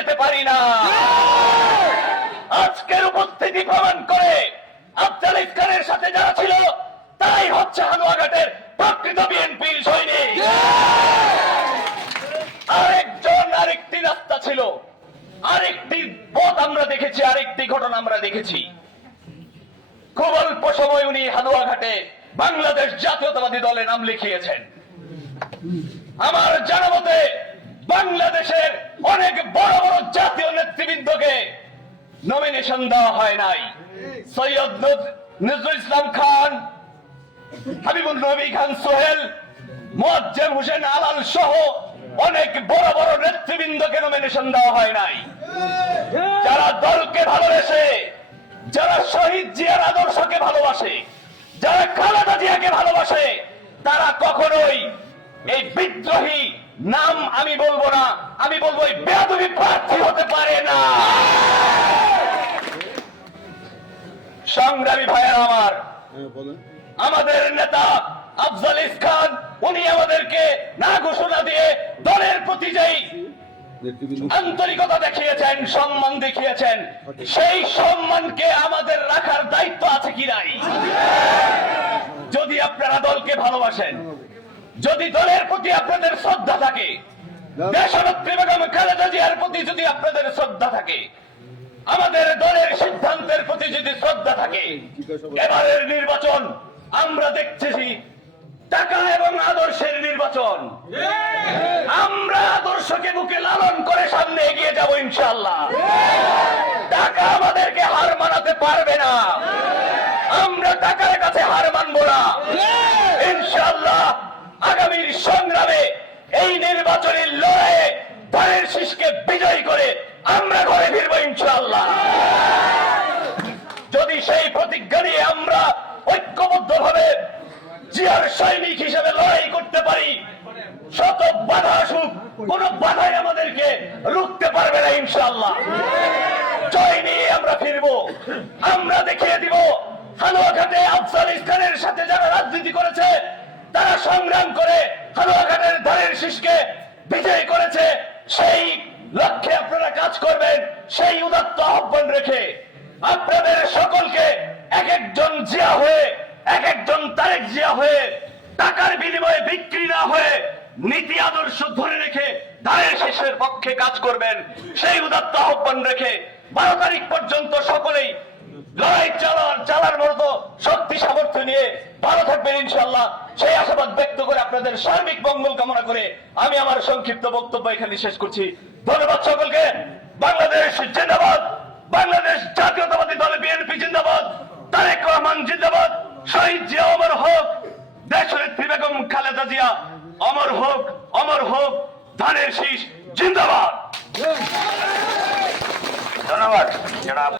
যেতে পারি না। আজকের উপস্থিতি প্রমাণ করে আফজাল ইসকানের সাথে যারা ছিল তাই হচ্ছে হালুয়াঘাটের প্রকৃত বিএনপির সৈনিক। আরেকজন আরেকটি রাস্তা ছিল। আরেকটি পথ আমরা দেখেছি, আরেকটি ঘটনা আমরা দেখেছি। খুব অল্প সময় উনি হালুয়াঘাটে বাংলাদেশ জাতীয়তাবাদী দলে নাম লিখিয়েছেন। আমার জানা মতে বাংলাদেশের অনেক বড় জাতীয় নেতৃবৃন্দকে নমিনেশন দেওয়া হয় নাই। সৈয়দ নজরুল ইসলাম খান হাবিবুল নবী খান সোহেল, মোয়াজ্জেম হোসেন আলাল সহ অনেক বড় বড় নেতৃবৃন্দকে নমিনেশন দেওয়া হয় নাই। যারা দলকে ভালোবেসে, যারা শহীদ জিয়ার আদর্শকে ভালোবাসে, যারা খালেদা জিয়াকে ভালোবাসে, তারা কখনোই এই বিদ্রোহী নাম আমি বলব না, আমি বলব এই বেয়াদবি আমাদের নেতা আফজাল খান উনি আমাদেরকে না ঘোষণা দিয়ে দলের প্রতি যেই আন্তরিকতা দেখিয়েছেন সম্মান দেখিয়েছেন সেই সম্মানকে আমাদের রাখার দায়িত্ব আছে কি নাই? যদি আপনারা দলকে ভালোবাসেন যদি দলের প্রতি আপনাদের শ্রদ্ধা থাকে দেশনেত্রী বেগম খালেদা জিয়ার প্রতি যদি আপনাদের শ্রদ্ধা থাকে আমাদের দলের যদি শ্রদ্ধা থাকে এবারের নির্বাচন আমরা দেখতেছি টাকা এবং আদর্শের নির্বাচন। আমরা আদর্শকে বুকে লালন করে সামনে এগিয়ে যাব ইনশাল্লাহ টাকা আমাদেরকে হার মানাতে পারবে না। আমরা টাকার কাছে হার মানবো না। ইনশাল্লাহ আগামীর সংগ্রামে এই নির্বাচনের লড়াইয়ে ধানের শীষকে বিজয়ী করে আমরা ঘরে ফিরবো ইনশাল্লাহ সেই প্রতিজ্ঞা নিয়ে আমরা ঐক্যবদ্ধ ভাবে জিয়ার সৈনিক হিসেবে লড়াই করতে পারি। শত বাধা আসুক, কোন বাধাই আমাদেরকে রুখতে পারবে না ইনশাল্লাহ জয় নিয়ে আমরা ফিরবো। আমরা দেখিয়ে দিব, হালুয়াঘাটে আফজাল ইসলামের সাথে যারা রাজনীতি করেছে, তারা সংগ্রাম করে হালুয়াঘাটের ধারের শীষকে বিজয় করেছে। জিয়া হয়ে, এক একজন তারেক জিয়া হয়ে, টাকার বিনিময়ে বিক্রি না হয়ে, নীতি আদর্শ ধরে রেখে দায়ের শেষের পক্ষে কাজ করবেন, সেই উদাত্ত আহ্বান রেখে বারো তারিখ পর্যন্ত সকলেই লড়াই চালার চালার মতো শক্তি, সামর্থ্য নিয়ে ভালো থাকবেন ইনশাল্লাহ সেই আশাবাদ ব্যক্ত করে আপনাদের সার্বিক মঙ্গল কামনা করে আমি আমার সংক্ষিপ্ত বক্তব্য এখানে শেষ করছি। ধন্যবাদ সকলকে। বাংলাদেশ জিন্দাবাদ বাংলাদেশ জাতীয়তাবাদী দল বিএনপি জিন্দাবাদ তারেক রহমান জিন্দাবাদ শহীদ জিয়া অমর হোক দেশনেত্রী বেগম খালেদা জিয়া অমর হোক অমর হোক ধানের শীষ জিন্দাবাদ। ধন্যবাদ জনাব।